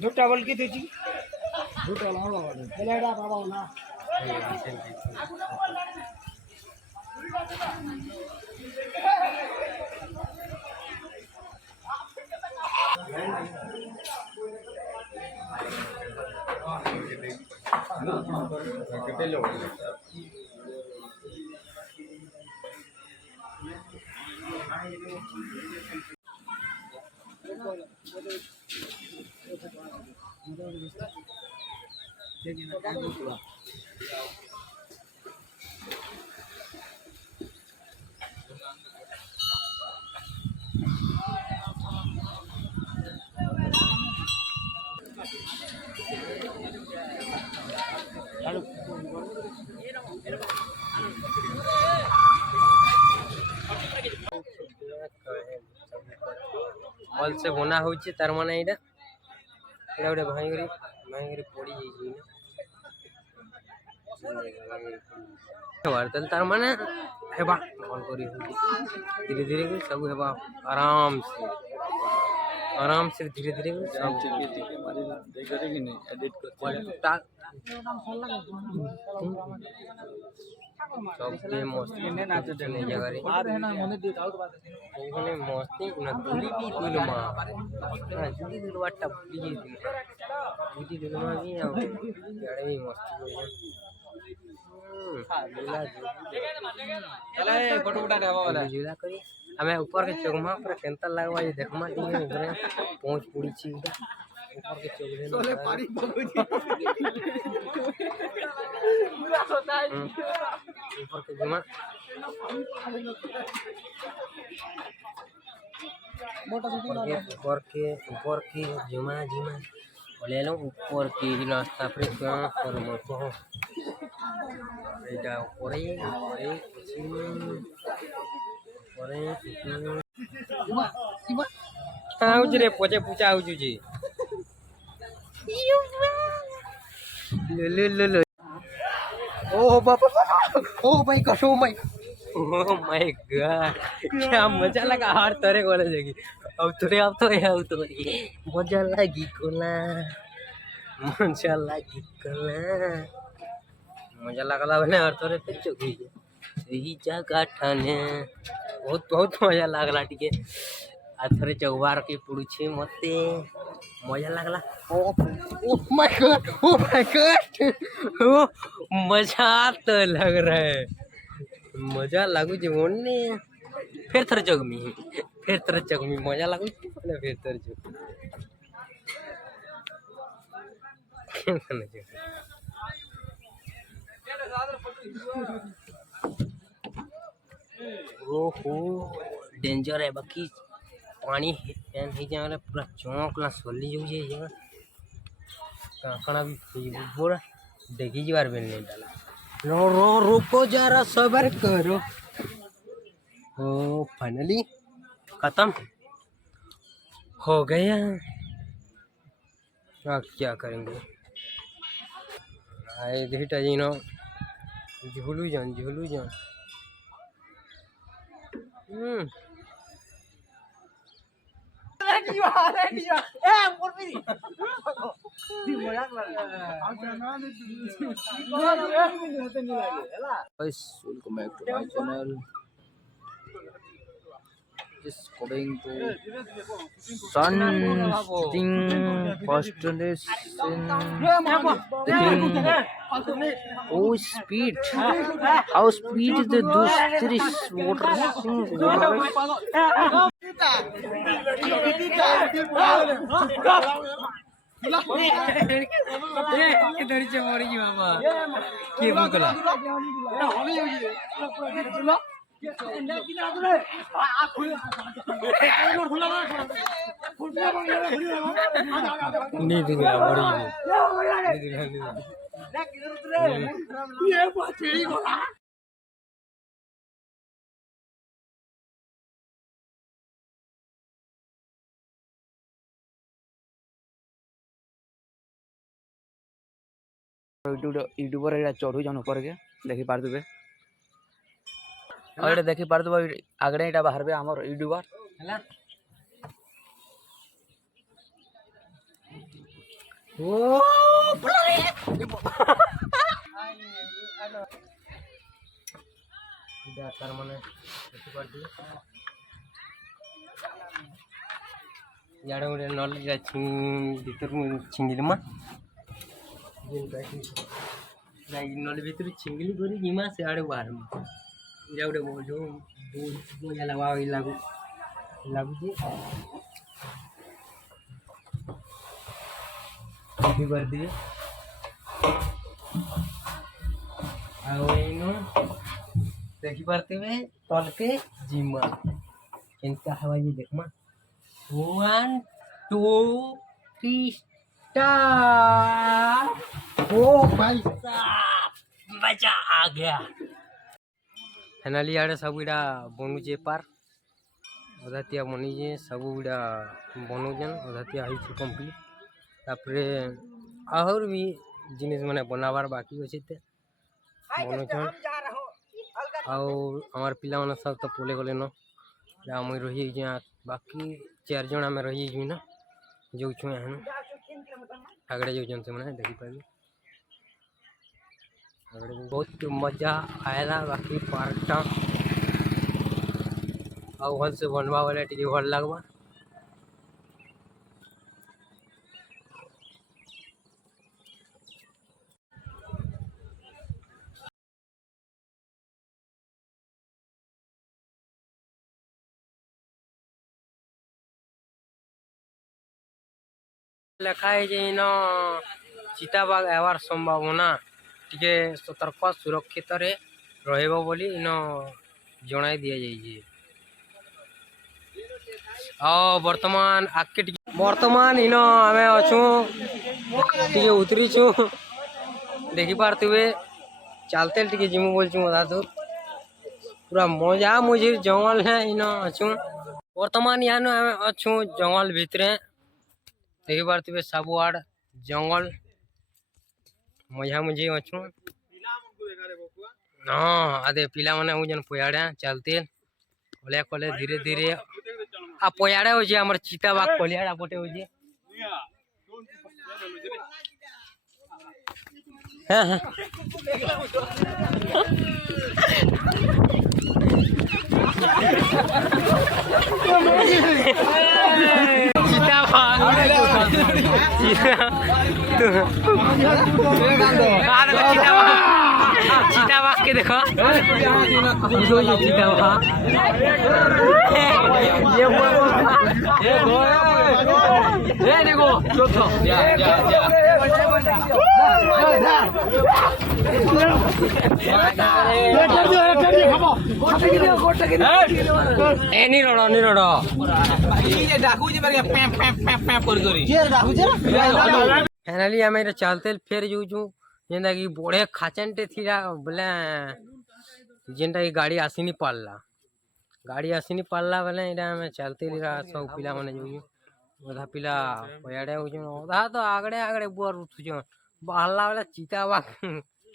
झूठा बोल की तुझी झूठा लावा पलेड़ा बाबा ना कितने लोग भल से बना हो तार माने एटा गोटे भाईगरी भाईगरी पड़ी जाइए तार माने हेबा भल करी धीरे धीरे कर सब हेबा आराम से धीरे धीरे कर सब सब मस्ती जगह मस्ती ना दूरी भी दुल माँ दूरी दुलवाटा भूली दूरी दुलमा भी यारे भी मस्ती जुला करी हमें ऊपर के चौमा पर केंता लगवा ये देखमा टिके ऊपर पहुंच पड़ी छी ऊपर के चौरे सोले पानी पूरा होता है ऊपर के जुमा ऊपर के जुमा जुमा ले लो ऊपर की नाश्ता पर क्या कर मको एटा ओरे ओरे ओरे आउज रे पोचे पूछा आउज जी ले ले ले ओ बाबा ओ भाई कसो माय ओ माय गॉड क्या मजा लगा हार तोरे वाले जगी अब तो मजा लगी कोला मजा लगला बने हार तोरे पे चुकी यही जगह ठाने बहुत बहुत मजा लागला टिके आ थोड़े चौबार के पुड़छे मते मजा लगला ओ माय गॉड ओ मजा तो लग रहा है मजा लागू जीवन ने फिर थोड़े जगमी मजा लागू फिर थोड़े जग ओहो डेंजर है बाकी पानी एन ही जाले पूरा चौंकला सोली जो ये जगह काकड़ा भी पूरा देखी जी बार भी नहीं डाला रो रो रुको जरा सब्र करो ओ फाइनली खत्म हो गया अब क्या करेंगे आए देखा जी नो झूलू जान welcome back to my channel. Just going to sun sting constellation. Oh speed! How speed is the this water नहीं दिखा बड़ी यूट्यूबर एटा चढ़ू जन ऊपर के देखि पारदुबे और एटा देखि पारदुबे आगड़े एटा बाहरबे हमर यूट्यूबर हला ओ तार माने देखि पारदुबे याडे गोटे नली भीतर छिंगिलमा नली भीतर छिंगिली करी जिमा से आड़े बाहर या गोटे जो मजा लगवा लगुची कर दिए देखी पारते हुए तल के जिमा केनता हवा ये देखमा 1 2 3 स्टार ओ भाई साहब मजा आ गया फाइनली आड़े सब इड़ा बनुचे पार अधातिया बनीजे सब इड़ा बनौजन अधातिया है कंप्लीट तापरे आहर भी जिनिस माने बनाबार बाकी अच्छे ते बनौछन आर पिला माने सब तो पोले गले न मुई रही बाकी 4 जन आम रही ना जो छुँ आगड़े जो से मैंने देखी पारे आगड़े बहुत मजा आएगा बाकी पार्कटा भल से बनवा वाले टी भल लगवा लिखाई इन चिताबाघ आवार संभावना टिके सतर्क सुरक्षित रहिबो बोली इन जणाई दिया जाइए वर्तमान आके वर्तमान इन आमे अच्छू टिके उतरी छु देखी पारते चलते टिके जिमु बोल छु अधा दूर पूरा मजा मुझे जंगल है इन अच्छू वर्तमान यहाँ आमे अच्छू जंगल भितरे देखी पारते सबुआड़ जंगल मजा मुझे अच्छू हाँ अदे पिला माने जन पोयाड़े चलते कले कले धीरे धीरे आ पोयाड़े हो हमर चिताबाघ पलियाड़ा पटे हो चिताबाघ के देखो चिताबाघ देखो फाइनली आम चलते फेर जो जेनता कि बड़े खाचनटे थी बोले जेनटा कि गाड़ी आसीनी पारला बोले यहाँ चलते सब पिला माने जो अधा पिला पयाड़े अधा तो आगड़े आगड़े बुआर उठुन बाहरला बेला चिताबाघ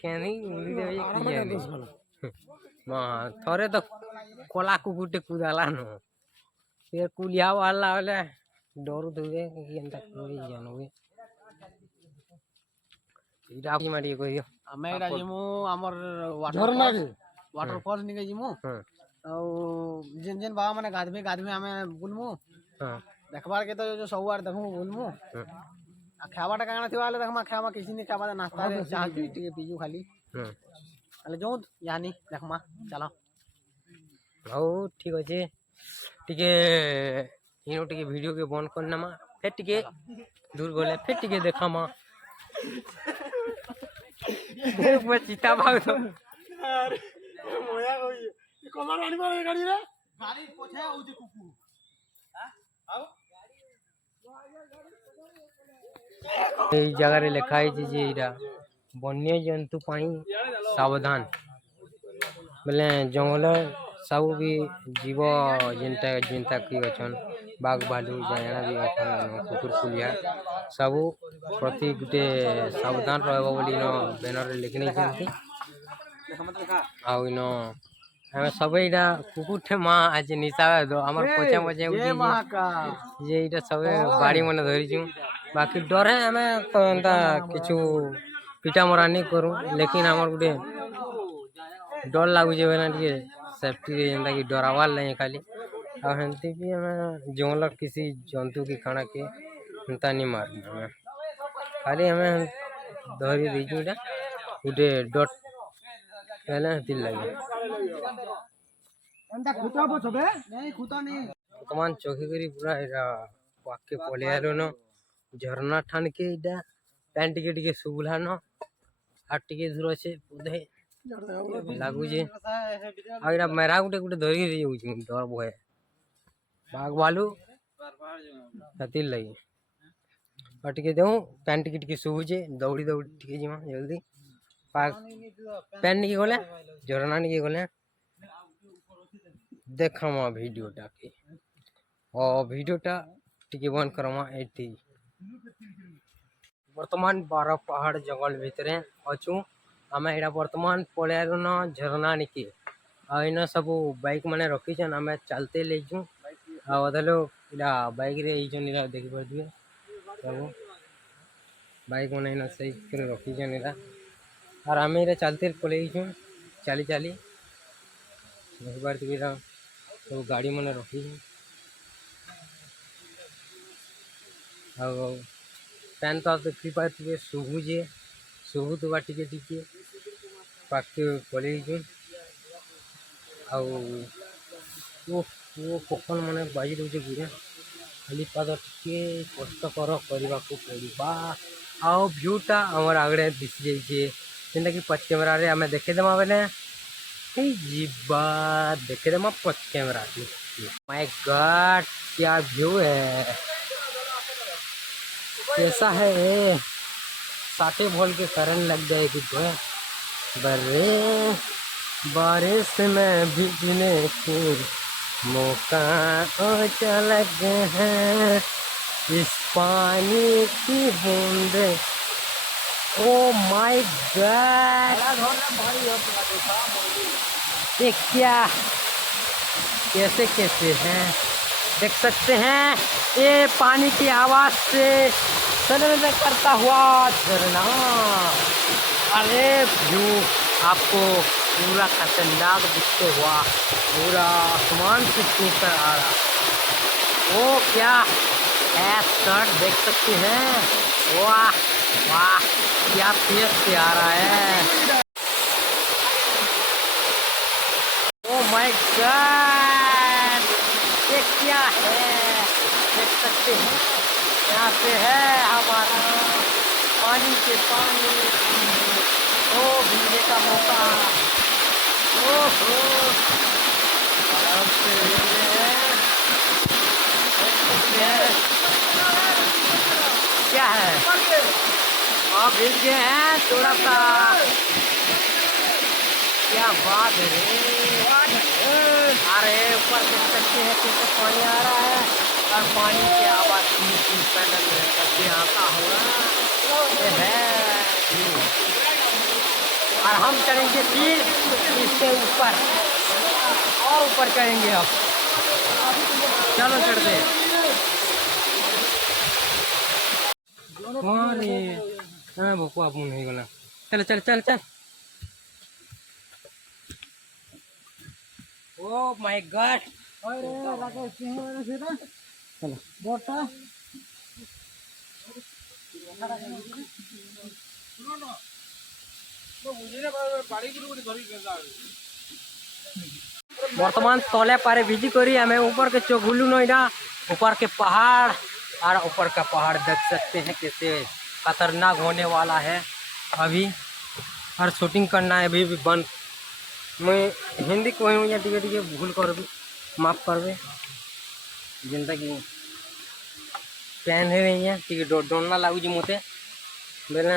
केनी थरे तो कला कुकुटे कूदाला न फिर कुलिया बाहरला बेले डर धुए जानवे वाटरफॉल निके जिमु जेन जेन बाबा माने गाधबे गाधबे आमे बुलमु देखबार के तो जो सबुआर देखमु बुलमु आ खावाटा काना थिवाले देखमा खावा किसी ने खावा नाश्ता रे चाह टिके पीजू खाली अले जो यानी देखमा चलो हो ठीक अछि टिके इनो टिके वीडियो के बंद करना मा फिर टिके दूर गले फिर टिके देखा मा वो चिताबाघ अरे मोया कोई कलर आनी मारे गाड़ी रे गाड़ी पछे हो जे कुकुर हां ए जगह रे लिखाई जे इरा वन्य जंतु पाई सावधान बोले जंगल सब भी जीव जिनता जिनता की अछन बाघ भालू जायना भी अछन कुकुर कुलिया सब प्रति गुटे सावधान रहबो बोली न बैनर लिखने जेंती आउ न हमें सब इटा कुकुर ठे माँ आज निशा दो हमर पछे पछे जय महाकाल। ये इटा सब बाड़ी मन धरी छु बाकी डर है हमें तो एंता किछु पिटा मरा नहीं करू लेकिन हमर गुटे डर लागू जे बेना टिके सेफ्टी रे जेंता कि डरावार नहीं खाली आ हेंती भी हमें जंगल किसी जंतु की खाना के हेंता नहीं मार हमें खाली हमें धरी दीजू इटा गुटे डट पहले दिल लगे वर्तमान चौकी करी पूरा इरा पाके पले आलो न झरना ठान के इटा पैन टिके टिके सुबुला न आ टिके दूर छे बुधे लागू जे आ इरा मेरा गुटे गुटे धरी रे जाऊ डर भय बाघ भालू हती लगी और टिके देऊ पैन टिके टिके सुबुजे दौड़ी दौड़ी टिके जिमा जल्दी पाग पैन नहीं गले झरना नहीं गले देखमा वीडियोटा के और वीडियोटा टिके बंद करमा एटी वर्तमान 12 पहाड़ जंगल भितरे अछु आमे एटा वर्तमान पळेरो न झरना निके आ इन सब बाइक माने रखी छन आमे चलते लेजू आ ओदलो इला बाइक रे ई जन इला देखि परदिए सब बाइक माने इन सही करे रखी छन इला और आमे रे चलते पळेजू चाली चाली एक बार तिरा तो गाड़ी माने रखी आ पैन तो देखी पारे शुभुजे शुभु तो टिके टिके पाके पलैजु वो कखन मैंने बाजी रोचे गुड़े खाली पाद टे कष्टकर करने को पड़ा आओ भ्यूटा आमर आगे दिशि जाइए जेनटा कि पच कैमेरा रे आमे देखेदेमा बेले जीवा देखेदेमा पच कैमेरा माय गॉड क्या व्यू है कैसा है साटे भोल के करंट लग जाएगी तो बरे बारिश में भीगने की मौका चल गए हैं इस पानी की बूंदे ओ माय गॉड ये क्या कैसे कैसे हैं देख सकते हैं ये पानी की आवाज से सनन करता हुआ झरना अरे व्यू आपको पूरा खतरनाक दिखते हुआ पूरा आसमान से छूकर आ रहा वो क्या शर्ट देख सकते हैं वाह वाह क्या तेज से आ रहा है ओ माय गॉड ये क्या है देख सकते हैं यहाँ से है हमारा पानी के पानी ओ भीगने का मौका ओहो आराम से क्या है और भीग गए हैं थोड़ा सा क्या बात है रे अरे ऊपर देख सकते हैं कैसे पानी आ रहा है और पानी की आवाज पैदल करके आता होगा है और हम चढ़ेंगे फिर इससे ऊपर और ऊपर चढ़ेंगे अब चलो चढ़ते अरे हाँ भोको आप नहीं गला चल चल चल चल ओ माय गॉड चलो बोटा वर्तमान तले पारे भिजी करी हमें ऊपर के चोगुलू नोइडा ऊपर के पहाड़ और ऊपर का पहाड़ देख सकते हैं कैसे खतरनाक होने वाला है अभी और शूटिंग करना है अभी भी बंद मैं हिंदी कहूँ या टिके टिके भूल कर भी माफ करवे जिनता कि पैन है नहीं है टिके डोना लागू जी मते बेला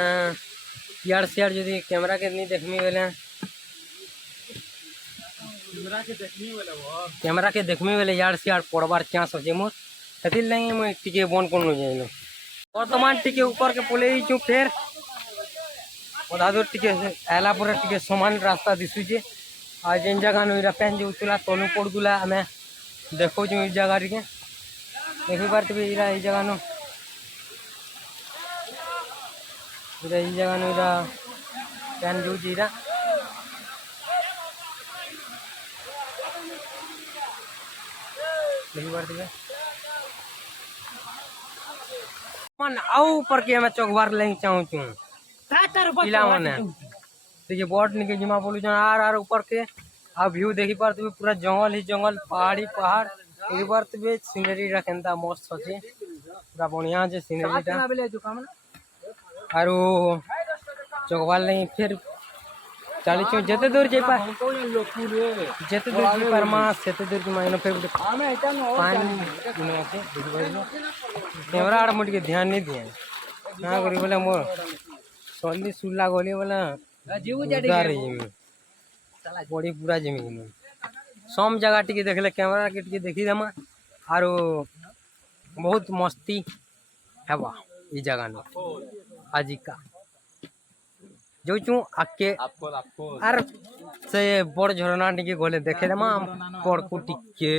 यार शेयर यदि कैमरा के नहीं देखमी बेले कैमरा के देखमी बेले यार से यार पड़बार चांस अच्छे मोर से लगे मुझे टिके बंद कर जाइल बर्तमान टिके ऊपर के पले चु फिर अधा दूर टिके आला पर टिके समान रास्ता दिशुचे आ जेन जगह नुरा पेन जाऊला तलू पड़ूला आम देखो जगह टे देखी पारे इरा जगह नु जगह नुरा पेन जाऊँ इरा देखी पारे मन आउ ऊपर के हमें चौकबार ले चाहूँ चू पिला माने देखिए बोट निके जिमा बोलू जन आर ऊपर के आ व्यू देखी पारे पूरा जंगल ही जंगल पहाड़ी पहाड़ देखी पारे सीनरी केनता मस्त अच्छे पूरा बढ़िया है सीनरी आरो चौकबार ले फिर चली चु जिते दूर जापा जिते दूर जी पार्मा से दूर की मायने फिर पानी कैमरा आड़ मुझे के ध्यान नहीं दिए ना करी बोले मोर सल्ली सुल्ला गली बोले बड़ी पूरा जमीन सम जगह टी देखले कैमरा के टी देखी देमा आरो बहुत मस्ती हेबा ई जगह न आजिका जो आके आर से बड़ झरना टी गले देखे देमा पड़कू टिके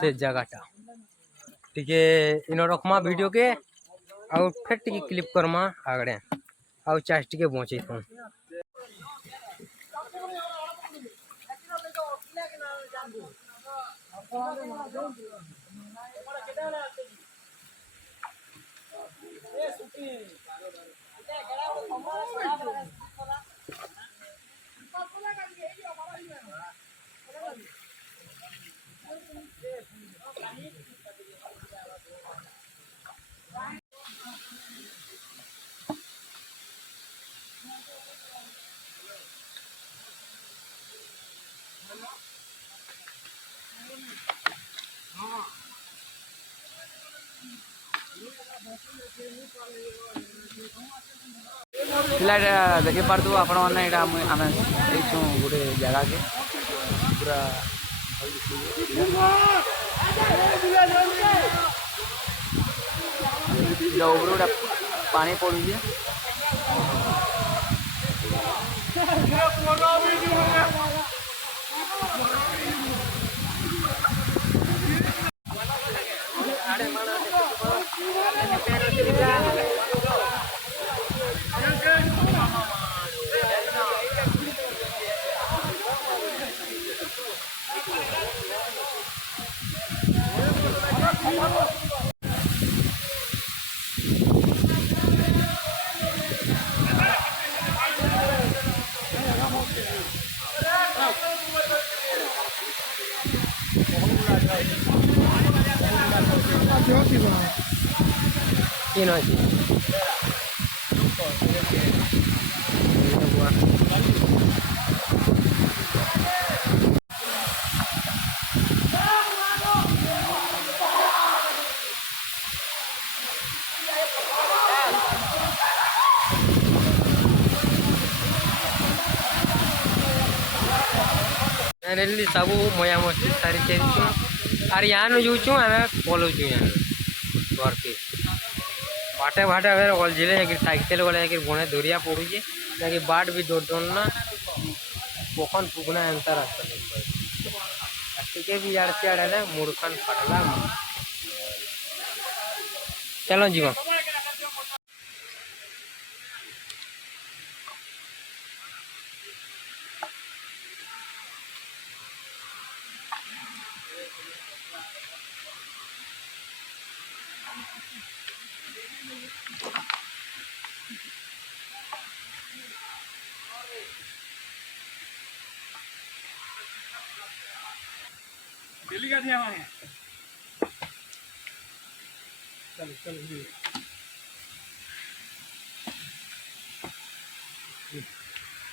से जगहटा टिके इन रखमा वीडियो के आउ फिर टिके क्लिप करमा आगड़े आउ चार्ज टिके पहुँचे तो पिला देखी पार्थ आपण मैंने यहाँ आम गोटे जगह के पूरा गोटे पानी पड़ू तीन रेली सब मजा मस्ती सारी चलचु आर यहाँ जाऊँ आम पलाऊँ यहाँ घर के बाटे बाटे अगर गलझिले साइकेल गले बणे दरिया पड़ुचे जाकि बाट भी डर ना पखन पुगना एंता रास्ता टिके भी यार सियाड़े मुड़खान फाटला चलो जीवा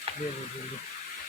चलो